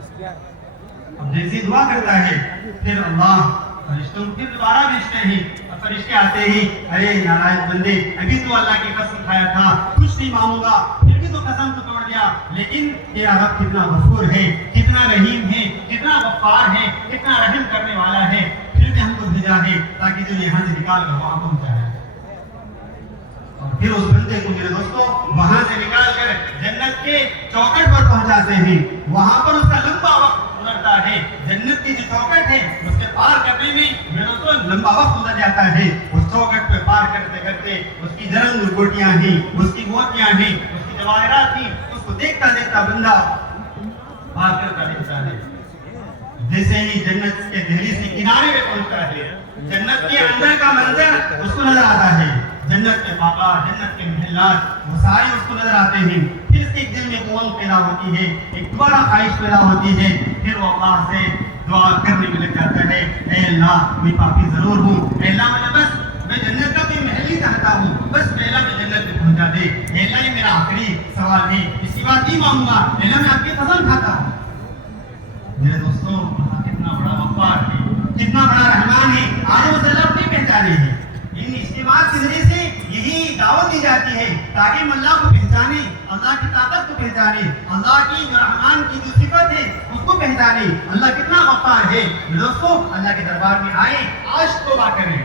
اب جیسی دعا کرتا ہے پھر اللہ فرشتوں کو پھر دوبارہ بھیجتے ہیں، اور فرشتے آتے ہی، ارے نالائق بندے، ابھی تو اللہ کی قسم کھایا تھا کچھ نہیں مانوں گا، پھر بھی تو قسم تو توڑ دیا، لیکن تیرا رب کتنا غفور ہے، کتنا رحیم ہے، کتنا غفار ہے، کتنا رحم کرنے والا ہے، پھر بھی ہم کو بھیجا ہے تاکہ تجھے یہاں سے نکال کر وہاں پہنچا ہے۔ اور پھر اس بندے کو میرے دوستوں وہاں سے نکال کر جنت کے چوکٹ پر پہنچاتے ہیں، وہاں پر اس کا لمبا وقت گزرتا ہے، جنت کی جو چوکٹ ہے اس کے پار کرنے میں میرے دوستوں لمبا وقت گزر جاتا ہے، اس چوکٹ پہ پار کرتے کرتے اس کی جرنگ گوٹیاں ہیں، اس کی موتیاں ہیں، اس کی جواہرات ہیں، اس کو دیکھتا دیکھتا بندہ پار کرتا دیکھتا ہے۔ جیسے ہی جنت کے دہلیز کے کنارے پہ پہنچتا ہے، جنت کے اندر کا منظر اس کو نظر آتا ہے، جنت کے باغات، جنت کے محلات، وہ سارے اس کو نظر آتے ہیں۔ پھر اس کے دل میں قوت پیدا ہوتی ہے، ایک دوبارہ خواہش پیدا ہوتی ہے، پھر وہ اللہ سے دعا کرنے میں لگ جاتا ہے، اے اللہ میں پاپی ضرور ہوں، اے اللہ مجھے بس میں جنت کا کوئی محل ہی چاہتا ہوں، بس پہلا میں جنت میں پہنچا دے، اے اللہ یہ میرا آخری سوال ہے، اس کی بات نہیں مانوں گا، اے اللہ میں آپ کی قسم کھاتا ہوں۔ میرے دوستوں اللہ کتنا بڑا غفار ہے، کتنا بڑا رحمان ہے، آج وہ اللہ اپنی پہچانے ہیں۔ ان اجتماعات کے ذریعے سے یہی دعوت دی جاتی ہے تاکہ ہم اللہ کو پہچانے، اللہ کی طاقت کو پہچانے، اللہ کی جو رحمان کی جو صفت ہے اس کو پہچانے، اللہ کتنا غفار ہے۔ میرے دوستوں اللہ کے دربار میں آئیں، آج توبہ کریں،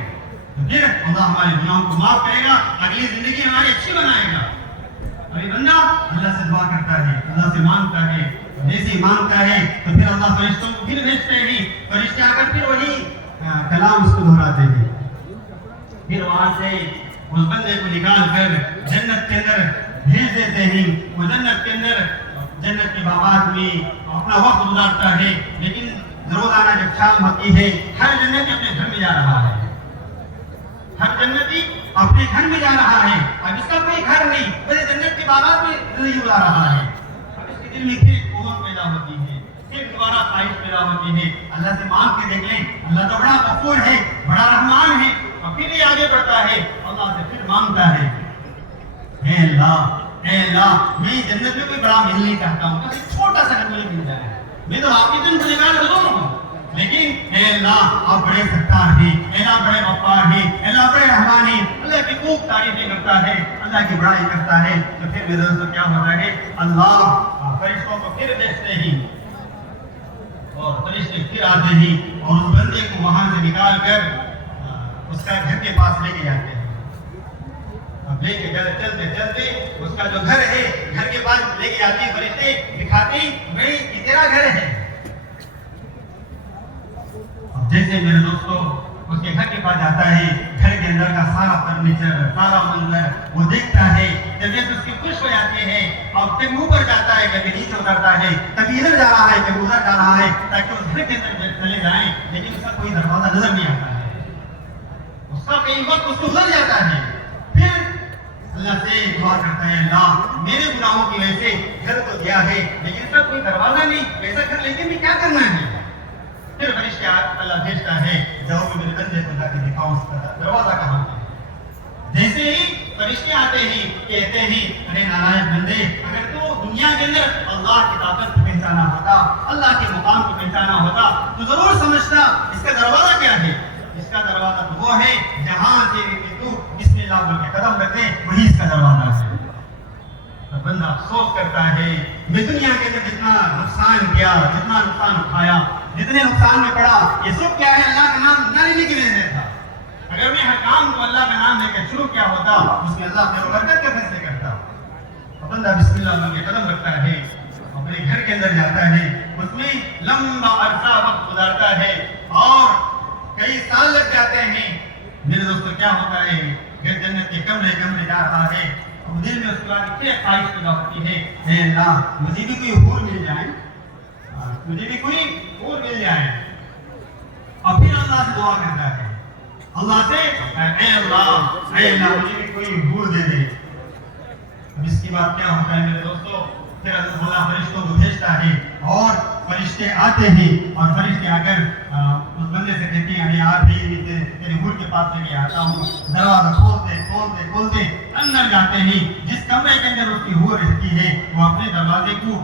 پھر اللہ ہمارے گناہوں کو معاف کرے گا، اگلی زندگی ہماری اچھی بنائے گا۔ ابھی بندہ اللہ سے دعا کرتا ہے، اللہ سے مانگتا ہے، جیسے مانگتا ہے تو پھر اللہ فرشتوں کو پھر بھیجتے ہیں، فرشتے آ کر پھر وہی کلام اس کو دہراتے ہیں، پھر وہاں سے اس بندے کو نکال کر جنت کے اندر بھیج دیتے ہیں۔ وہ جنت کے اندر جنت کے باغات میں اپنا وقت گزارتا ہے، لیکن روزانہ جب شام ہوتی ہے ہر جنتی اپنے گھر میں جا رہا ہے، ہر جنتی اپنے گھر میں جا رہا ہے، اب اس کا کوئی گھر نہیں، بس جنت کے باغات میں زندگی گزار رہا ہے۔ اب اس کے دل میں پھر قوت پیدا ہوتی ہے، پھر دوبارہ خواہش پیدا ہوتی ہے، اللہ سے مانگ کے دیکھ لیں، اللہ تو بڑا غفور ہے، بڑا رحمان ہے، اور پھر یہ آگے بڑھتا ہے، اللہ سے پھر مانگتا ہے، اے اللہ میں جنت میں کوئی بڑا محل نہیں چاہتا ہوں، بس ایک چھوٹا سا گھر مجھے مل جائے، میں تو آپ کی دن کو نکال ضرور ہوں، لیکن اے اللہ آپ بڑے ستار ہیں، اے اللہ بڑے غفار ہیں، اے اللہ بڑے رحمان ہیں، اللہ کی خوب تعریفیں کرتا ہے، اللہ کی بڑائی کرتا ہے، تو پھر میرے دوستوں کیا ہوتا ہے، اللہ فرشتوں کو پھر بھیجتے ہیں، اور فرشتے پھر آتے ہیں اور اس بندے کو وہاں سے نکال کر اس کا گھر کے پاس لے کے جاتے ہیں۔ اب لے کے چلتے چلتے اس کا جو گھر ہے گھر کے پاس لے کے جاتے ہیں، فرشتے دکھاتے ہیں بھائی یہ تیرا گھر ہے۔ اب جیسے میرے دوستوں اس کے گھر کے پاس جاتا ہے، گھر کے اندر کا سارا فرنیچر، سارا منظر وہ دیکھتا ہے، طبیعت اس کی خوش ہو جاتی ہے، اور کبھی اوپر جاتا ہے، کبھی نیچے اترتا ہے، کبھی ادھر جا رہا ہے، کبھی ادھر جا رہا ہے، تاکہ اس گھر کے اندر چلے جائیں، لیکن اس کا کوئی دروازہ نظر نہیں آتا ہے، اس کا کئی وقت اس کو گزر جاتا ہے، پھر اللہ سے دعا کرتا ہے، اللہ میرے گناہوں کی وجہ سے گھر تو دیا ہے لیکن اس کا کوئی دروازہ نہیں، ایسا گھر لے کے بھی کیا کرنا ہے؟ پھر فرشتے اللہ بھیجتا ہے، جاؤ کہ میرے بندے کو جا کے دکھاؤ اس کا دروازہ کہاں ہے۔ جیسے ہی فرشتے آتے ہیں کہتے ہیں، ارے نالائق بندے، اگر تو دنیا کے اندر اللہ کی طاقت کو پہچانا ہوتا، اللہ کے مقام کو پہچانا ہوتا تو ضرور سمجھتا اس کا دروازہ کیا ہے۔ اس کا دروازہ تو وہ ہے جہاں سے تو بسم اللہ بول کے قدم رکھ دے، وہی اس کا دروازہ ہے۔ تو بندہ افسوس کرتا ہے، میں دنیا کے اندر جتنا نقصان کیا، جتنا نقصان اٹھایا، جتنے نقصان میں پڑا، یہ سب کیا ہے؟ اللہ کا نام نہ لینے کی وجہ سے تھا۔ اگر میں ہر کام کو اللہ کا نام لے کر شروع کیا ہوتا، اس میں اللہ خیر و برکت کے فیصلے کرتا۔ بندہ بسم اللہ بول کے قدم رکھتا ہے، اپنے گھر کے اندر جاتا ہے، اس میں لمبا عرصہ وقت گزارتا ہے اور کئی سال لگ جاتے ہیں۔ میرے دوستو کیا ہوتا ہے، گھر جنت کے کمرے کمرے جا رہا ہے، اور دل میں اس کے بعد اتنی خواہش پیدا ہوتی ہے، اے اللہ مجھے بھی کوئی حور مل جائے، مجھے بھی کوئی حور مل جائے۔ اور پھر اللہ سے دعا کرتا ہے، اللہ سے اے اللہ مجھے بھی کوئی حور دے دے۔ اب اس کی بات کیا ہوتا ہے میرے دوستو، پھر اللہ فرشتوں کو بھیجتا ہے اور فرشتے آتے ہیں، اور فرشتے آ کر اس بندے سے کہتے ہیں، ارے آپ بھی تیرے حور کے پاس لے کے آتا ہوں۔ دروازہ کھولتے کھولتے کھولتے اندر جاتے ہیں، جس کمرے کے اندر اس کی حور رہتی ہے وہ اپنے دروازے کو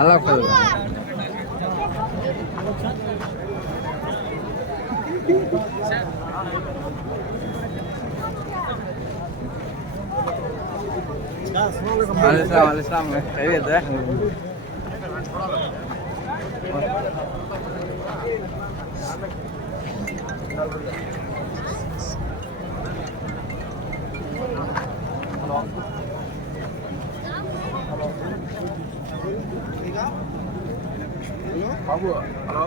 అలా కాదు Waalaikumsalam. Kayaknya deh. Halo. Halo.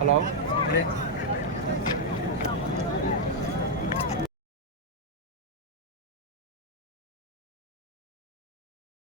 Halo.